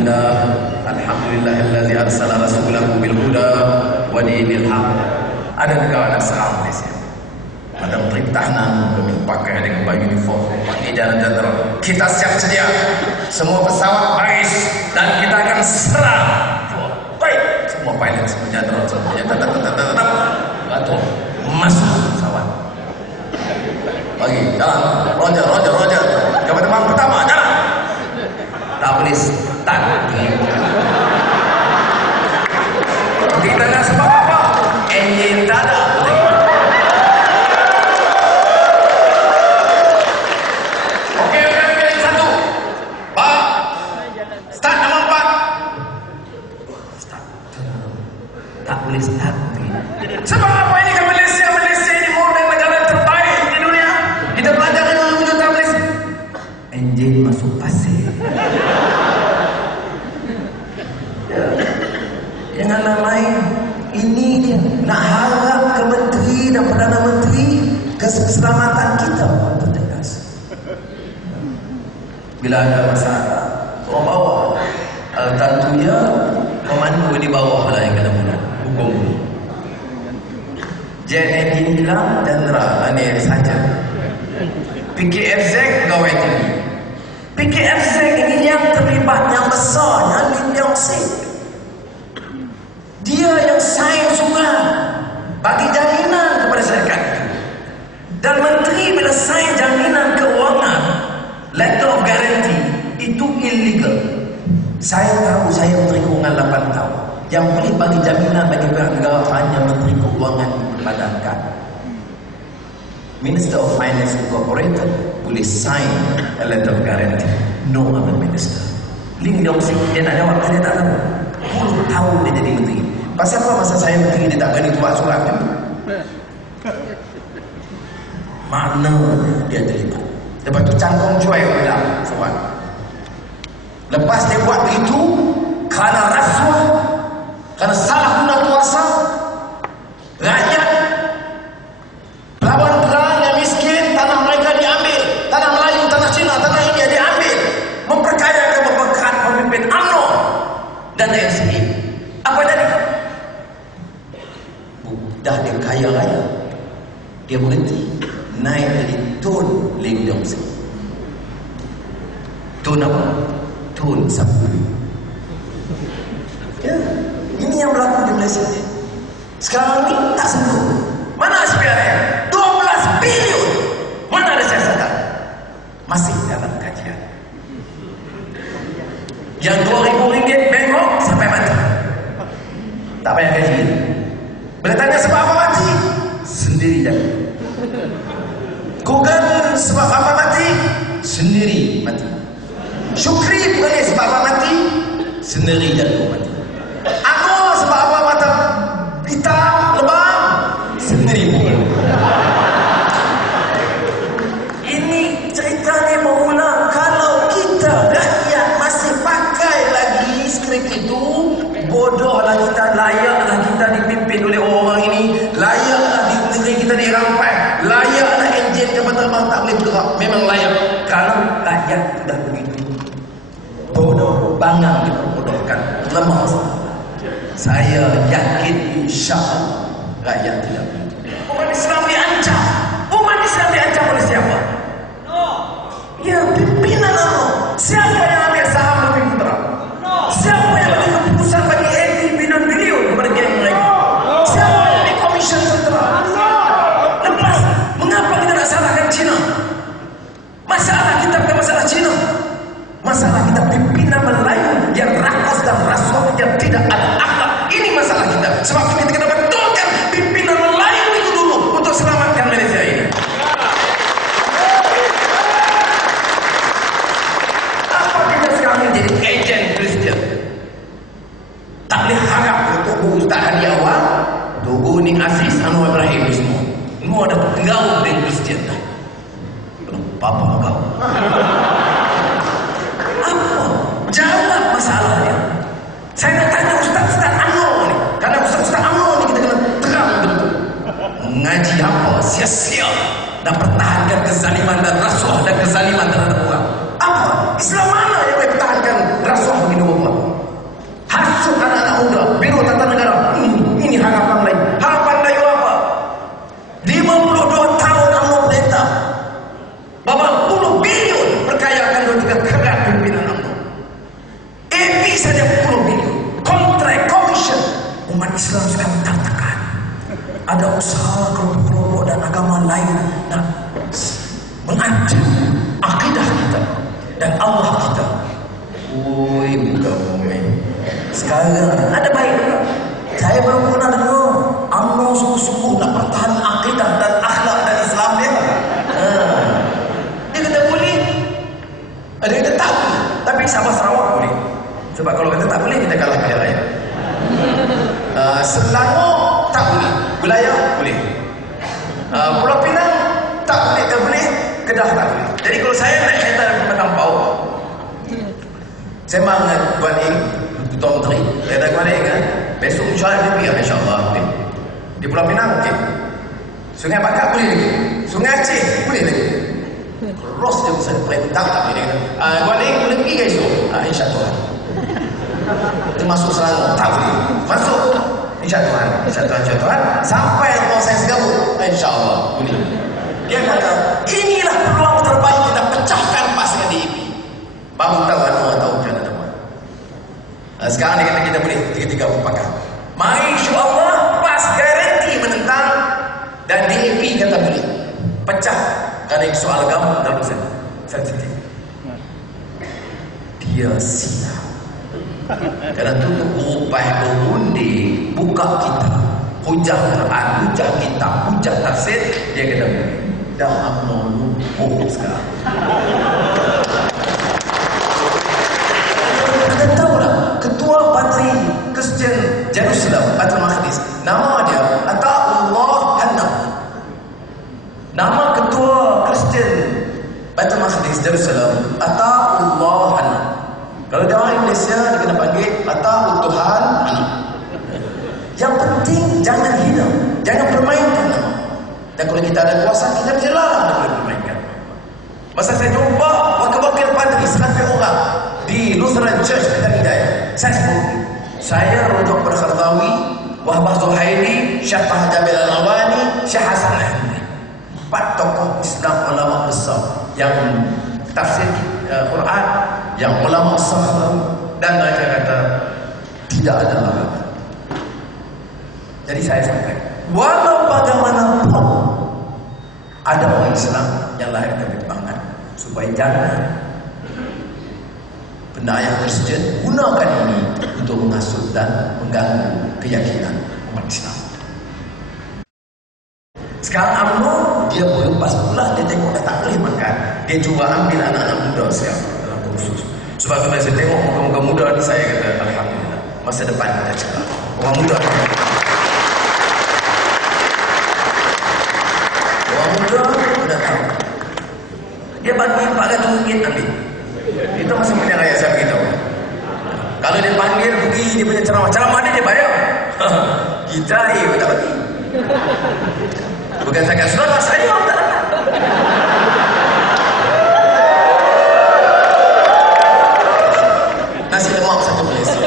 Alhamdulillah, alhamdulillahilladzi arsala rasulahu bil huda wa dinil haq. Ada negara Nasrani Malaysia. Ada perintahnan kami pakai dengan baju uniform, pakai jalan jentera. Kita siap sedia. Semua pesawat baris dan kita akan serang. Baik, semua pilot, semua jentera, semuanya batu masuk pesawat. Bagi jalan, Roger. Kapal terbang pertama jalan. Tak boleh start. Di tengah sebab apa? Enjin tak ada. Okey, satu. Pak. Start nombor 4. Start. Tak boleh start. Sebab apa ini ke Malaysia? Malaysia ini model negara terbaik di dunia. Kita belajar dengan wujud Malaysia. Enjin masuk pasir. Janganlah main. Ini dia. Nak harap ke Menteri dan Perdana Menteri keselamatan kita bertegas. Bila ada masalah, orang bawah. Tentunya pemandu di bawah lah yang kena bunuh. Hukum. Jet engine hilang dan ini saja. PKFZ pegawai tinggi. PKFZ ini yang terlibat yang besarnya Lim Leong Sik. Dia yang sign surat bagi jaminan kepada syarikat. Dan menteri bila sign jaminan keuangan, letter of guarantee, itu illegal. Saya tahu saya menteri keuangan 8 tahun. Yang boleh bagi jaminan bagi pihak negara hanya menteri keuangan dipadankan. Minister of Finance Incorporated boleh sign a letter of guarantee. No other minister. Lim Leong Sik dia nak jawab, dia tak tahu. 10 tahun dia jadi menteri. Pasal apa masa saya menteri dia tak berani buat surat ni? Mana dia terlibat? Lepas tu cangkong cuai pula surat. Lepas dia buat begitu, kerana rasuah, kerana salah guna kuasa, rakyat pelabuhan yang miskin, tanah mereka diambil, tanah Melayu, tanah Cina, tanah India diambil, memperkaya keberkahan pemimpin UMNO dan ANC. Apa jadi? Dah dia kaya raya, dia berhenti naik jadi Tun Lim Leong Sik. Tun apa? Tun Sapuli. Ya, ini yang berlaku di Malaysia. Sekarang ni tak sembuh. Mana SPRM? 12 bilion. Mana ada siasatan? Masih dalam kajian. Yang RM2,000 bengkok sampai mati. Tak payah gaji. Bila tanya sebab apa mati? Sendiri jadi. Google sebab apa mati? Sendiri mati. Syukri boleh sebab apa mati? Sendiri jatuh mati. Aku sebab apa mata hitam lebam? Sendiri pun. Ini ceritanya berulang. Kalau kita rakyat masih pakai lagi skrip itu, bodohlah kita, layaklah kita dipimpin oleh orang ini, layaklah di negeri kita dirampai, layaklah enjin kapal terbang tak boleh bergerak. Memang layak. Kalau rakyat sudah begitu bodoh, bangang diperbodohkan, lemah. Saya yakin insya-Allah rakyat tidak begitu. Umat Islam diancam. Umat Islam diancam oleh siapa? Ya, pimpinan UMNO. Siapa yang ambil saham lebih putra? Siapa yang ambil keputusan bagi 80 bilion kepada geng mereka? Siapa yang ambil komisen tentera? Lepas, mengapa kita nak salahkan Cina? Masalah kita bukan masalah Cina. Masalah kita pimpinan Melayu yang rakus dan rasuah yang tidak ada akhlak. Ini masalah kita. Sebab kita kena betulkan pimpinan Melayu itu dulu untuk selamatkan Malaysia ini. Apa kita sekarang jadi ejen Kristian? Tak boleh harap Tugu Ustaz Hadi Awal, Tugu Ning Aziz, Anwar Ibrahim semua. Semua ada gaul dengan Kristian. Apa kau? Jawab masalahnya. Saya nak tanya Ustaz-Ustaz UMNO ni. Kerana Ustaz-Ustaz UMNO ni kita kena terang betul. Mengaji apa? Sia-sia. Dan pertahankan kezaliman dan rasuah dan kezaliman terhadap orang. Apa? Islam mana yang boleh pertahankan rasuah begitu orang? tahun UMNO Pelita. Berapa puluh bilion perkayaan dengan kerat pimpinan UMNO. AP saja puluh bilion. Kontrak, komisen. Umat Islam sekarang tertekan. Ada usaha kelompok-kelompok dan agama lain nak mengancam akidah kita dan Allah kita. Ui, bukan main. Sekarang ada baik juga. Saya baru pernah dengar UMNO sungguh-sungguh nak pertahankan akidah dan akhlak dan Islam dia. Dia kata boleh. Ada yang kata tak boleh. Tapi Sabah Sarawak boleh. Sebab kalau kata tak boleh, kita kalah pihak lain. Selangor tak boleh. Wilayah boleh. Pulau Pinang tak boleh, tak boleh. Kedah tak boleh. Jadi kalau saya naik kereta dari Petang Pau, saya mahu dengan Guan Ing, Tuan Menteri, saya dah Guan Ing kan, besok insyaAllah dia pergi, insyaAllah boleh. Di Pulau Pinang, okey. Sungai Bakar boleh lagi. Sungai Aceh boleh lagi. Cross dia bisa perintah tak boleh. Guan Ing boleh pergi ke esok? InsyaAllah. Termasuk Selangor, tak boleh. Masuk. InsyaAllah. InsyaAllah. Sampai proses gabung, insyaAllah boleh. Dia kata, inilah peluang terbaik kita pecahkan PAS dengan DAP. Baru tahu orang tahu macam mana teman. Sekarang dia kata kita boleh tiga-tiga berpakat. Mari insyaAllah PAS garanti menentang dan DAP kata boleh. Pecah. Kerana soal agama dalam sensitif. Dia silap. Kerana itu upaya berundi buka kita. Hujah Quran, hujah kitab, hujah tafsir. Dia kata boleh. Dah UMNO lumpuh sekarang. Anda tahu tak? Ketua Patri Kristian Jerusalem, Baitul Maqdis, nama dia Ata'ullah Hanaf. Nama Ketua Kristian Baitul Maqdis Jerusalem, Ata'ullah Hanaf. Kalau dia orang Indonesia, dia kena panggil Ata'ul Tuhan Hanaf. Yang penting jangan hina, jangan permainkan nama. Dan kalau kita ada kuasa, kita bisa larang dan boleh permainkan. Masa saya jumpa wakil-wakil padri 100 orang di Lutheran Church Medan Hidayah, saya sebut, saya rujuk pada Khardawi, Wahbah Zuhaili, Syekh Fahad Jabil Al-Awani, Syekh Hasan Al-Hamdi. 4 tokoh Islam ulama besar yang tafsir Quran, yang ulama sahabat, dan mereka kata tidak ada larangan. Jadi saya sampaikan, walau bagaimanapun ada orang Islam yang lahir dari perbankan, supaya jangan pendayah Kristian gunakan ini untuk mengasut dan mengganggu keyakinan umat Islam. Sekarang UMNO dia berlepas pula, dia tengok tak boleh makan, dia cuba ambil anak-anak muda sekarang dalam kursus. Sebab tu saya tengok muka-muka muda ni, saya kata alhamdulillah, masa depan kita cerah. Orang muda sudah tahu. Dia bagi RM400 ambil. Itu masih punya raya saya beritahu. Kalau dia panggil pergi dia punya ceramah dia bayar. Kita tak bagi. Bukan saya saudara, saya orang tak dapat. Nasi lemak satu Malaysia,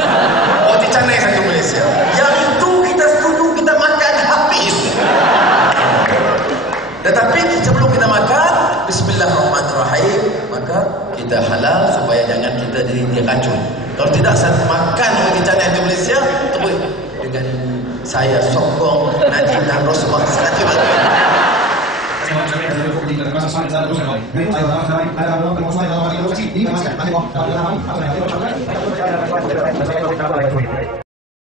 roti canai satu Malaysia. Yang itu kita setuju, kita makan habis. Tetapi sebelum kita makan, Bismillahirrahmanirrahim, maka kita halal supaya jangan kita diracun. Kalau tidak, saat makan roti canai di Malaysia, terus dengan saya sokong Najib dan Rosmah salatu alaihi.